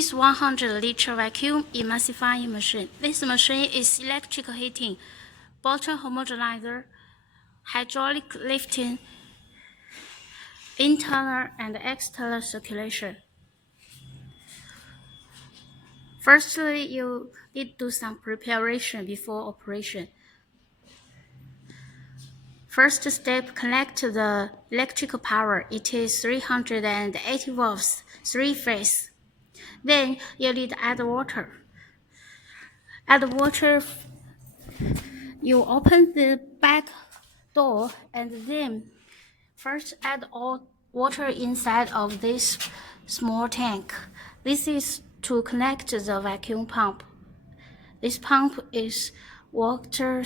is 100-liter vacuum emulsifying machine. This machine is electric heating, bottom homogenizer, hydraulic lifting, internal and external circulation. Firstly, you need to do some preparation before operation. First step, connect the electrical power. It is 380 volts, three-phase. Then you need to add water. Add water. You open the back door and then first add all water inside of this small tank. This is to connect the vacuum pump. This pump is water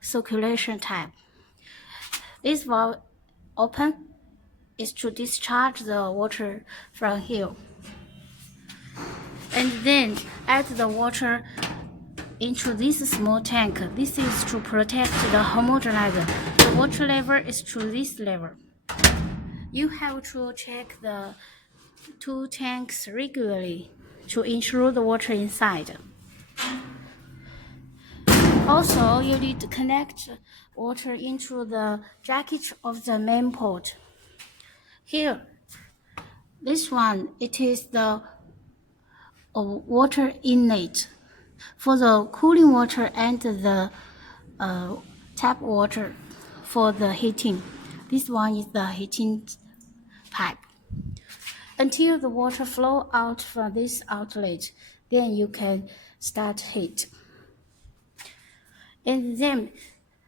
circulation type. This valve open is to discharge the water from here. And then add the water into this small tank. This is to protect the homogenizer. The water level is to this level. You have to check the two tanks regularly to ensure the water inside. Also, you need to connect water into the jacket of the main port. Here, this one, it is the water inlet for the cooling water and the tap water for the heating. This one is the heating pipe. Until the water flow out from this outlet, then you can start heat. And then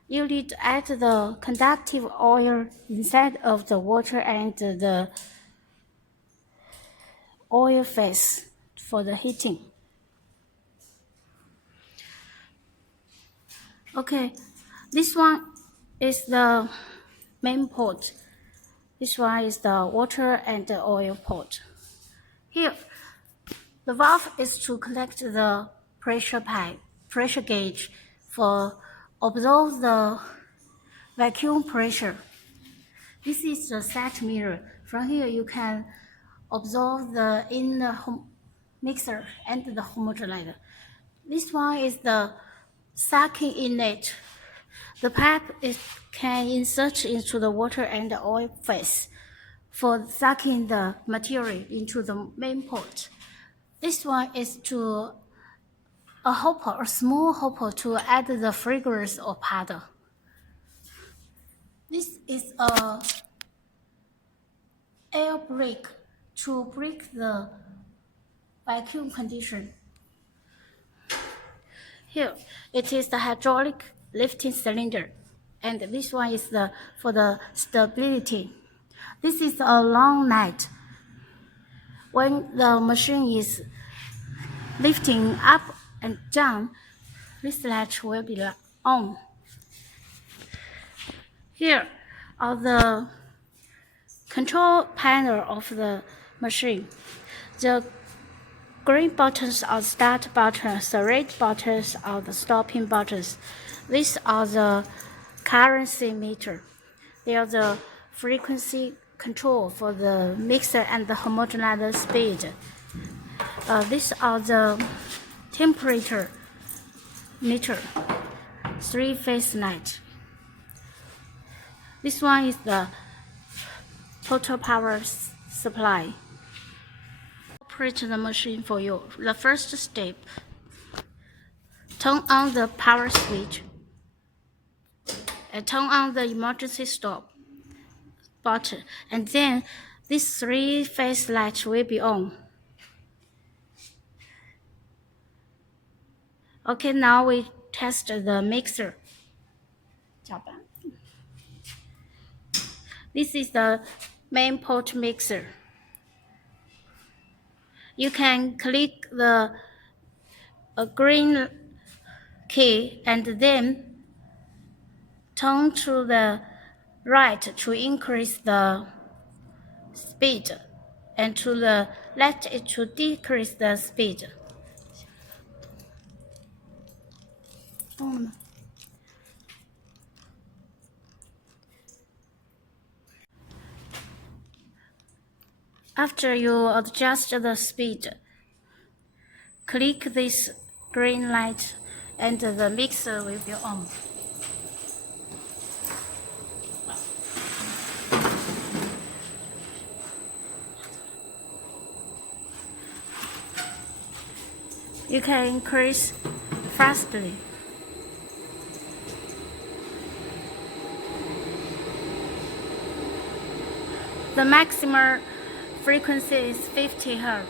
you need to add the conductive oil inside of the water and the oil phase for the heating. Okay, this one is the main port. This one is the water and the oil port. Here, the valve is to collect the pressure gauge for observe the vacuum pressure. This is the set mirror. From here, you can observe the inner mixer and the homogenizer. This one is the sucking inlet. The pipe can insert into the water and the oil phase for sucking the material into the main port. This one is to a hopper, a small hopper to add the fragrance or powder. This is a air brake to break the vacuum condition. Here, it is the hydraulic lifting cylinder, and this one is for the stability. This is a long nut. When the machine is lifting up and down, this latch will be on. Here are the control panel of the machine. The green buttons are start buttons, the red buttons are the stopping buttons. These are the currency meter. They are the frequency control for the mixer and the homogenizer speed. These are the temperature meter, three-phase light. This one is the total power supply. Operate the machine for you. The first step, turn on the power switch and turn on the emergency stop button, and then this three-phase light will be on. Okay, now we test the mixer. This is the main port mixer. You can click the green key and then turn to the right to increase the speed, and to the left to decrease the speed. After you adjust the speed, click this green light and the mixer will be on. You can increase fastly. The maximum frequency is 50 Hz.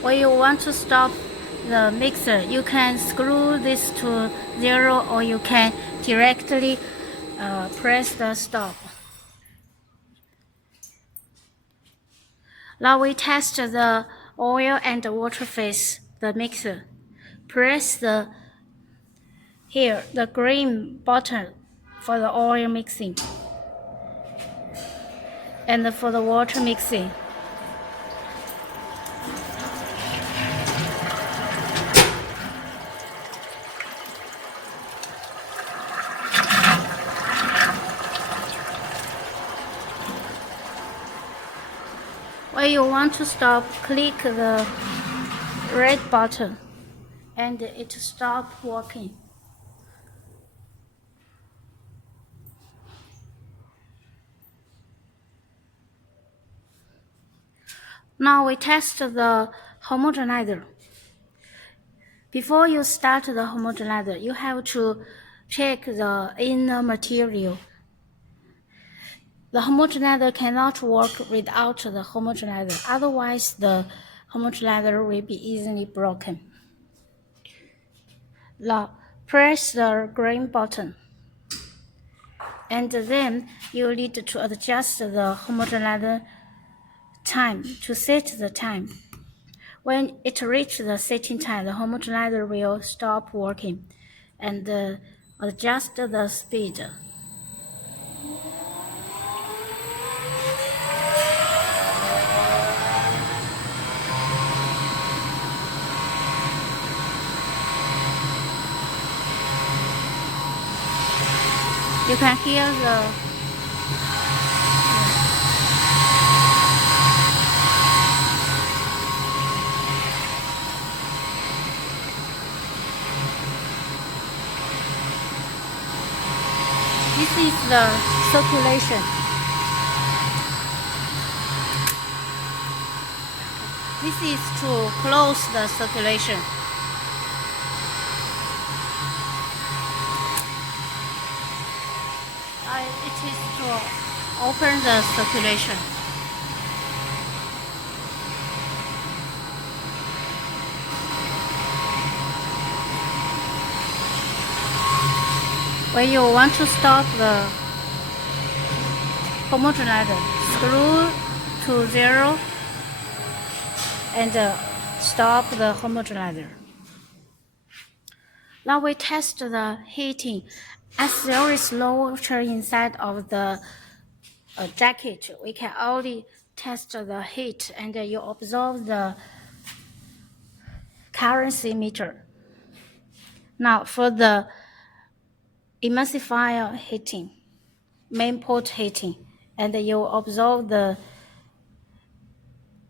When you want to stop the mixer, you can screw this to 0 or you can directly press the stop. Now we test the oil and the water phase, the mixer. Press the green button for the oil mixing and for the water mixing. When you want to stop, click the red button and it stops working. Now we test the homogenizer. Before you start the homogenizer, you have to check the inner material. The homogenizer cannot work without the homogenizer, otherwise the homogenizer will be easily broken. Now press the green button, and then you need to adjust the homogenizer time to set the time. When it reaches the setting time, the homogenizer will stop working and adjust the speed. You can hear the This is the circulation. This is to close the circulation. It is to open the circulation. When you want to stop the homogenizer, screw to 0 and stop the homogenizer. Now we test the heating. As there is no water inside of the jacket, we can only test the heat, and you observe the currency meter. Now for the emulsifier heating, main port heating, and you observe the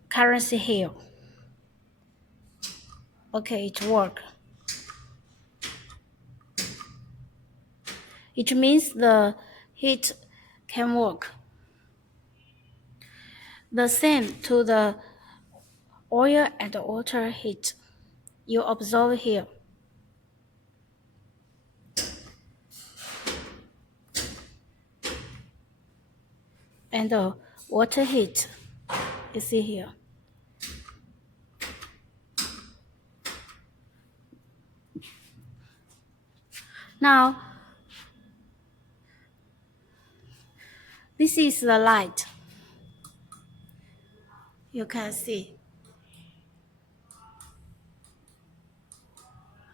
currency here. Okay, it works. It means the heat can work. The same to the oil and water heat. You observe here. And the water heat, you see here. Now, this is the light. You can see.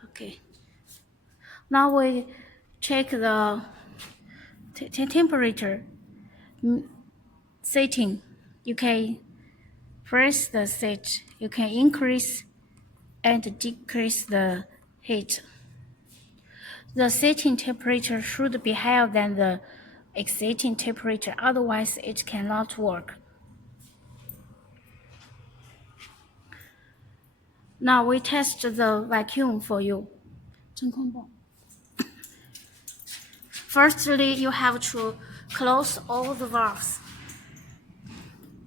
Okay. Now we check the temperature setting. You can press the set. You can increase and decrease the heat. The setting temperature should be higher than the exceeding temperature, otherwise it cannot work. Now we test the vacuum for you. Firstly, you have to close all the valves,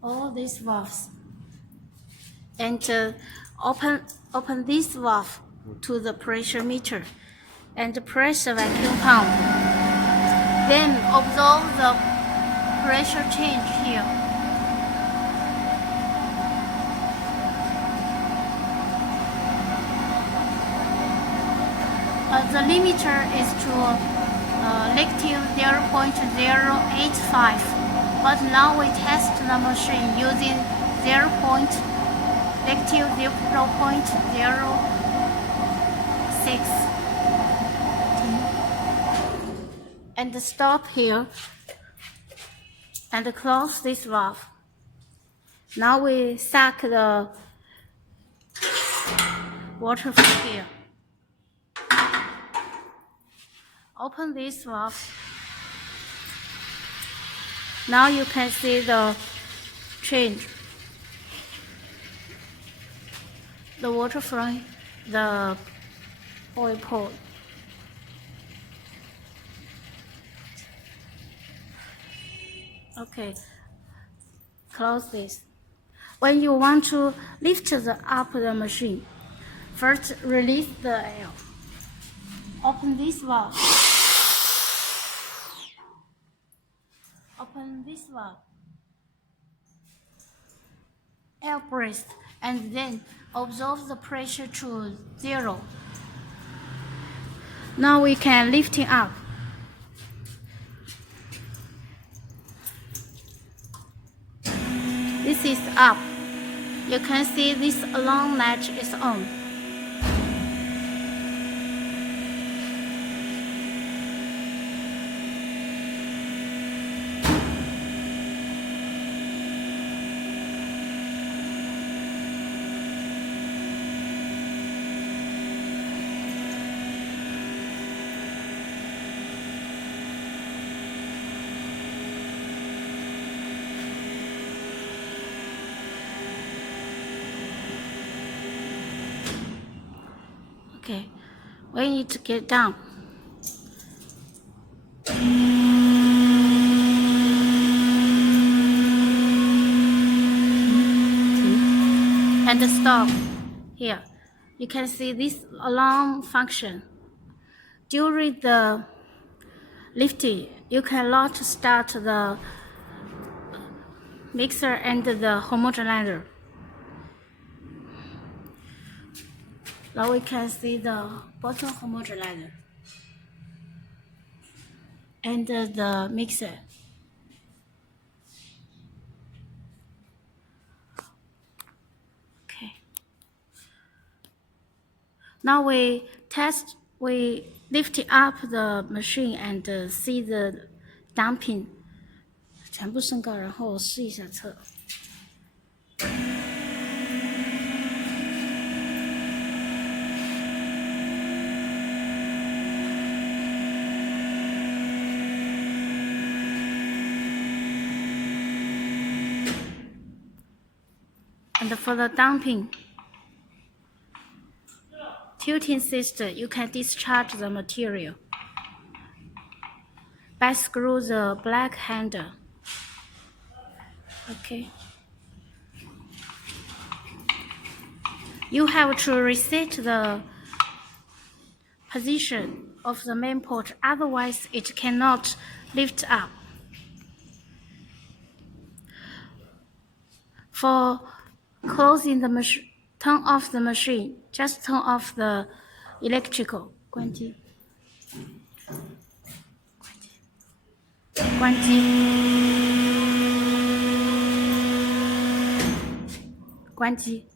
all these valves, and open this valve to the pressure meter and press the vacuum pump. Then observe the pressure change here. The limiter is to negative 0.085, but now we test the machine using negative 0.06 and stop here and close this valve. Now we suck the water from here. Open this valve. Now you can see the change. The water from the oil pot. Okay, close this. When you want to lift up the machine, first release the air. Open this valve. Open this valve. Air press, and then observe the pressure to 0. Now we can lift it up. This is up. You can see this alarm latch is on. Okay, we need to get down. And stop. Here, you can see this alarm function. During the lifting, you cannot start the mixer and the homogenizer. Now we can see the bottom homogenizer and the mixer. Okay. Now we lift up the machine and see the dumping. 全部升高，然后试一下测。And for the dumping tilting system, you can discharge the material by screw the black handle. Okay. You have to reset the position of the main port, otherwise it cannot lift up. For closing the machine, turn off the machine. Just turn off the electrical. 关机。关机。关机。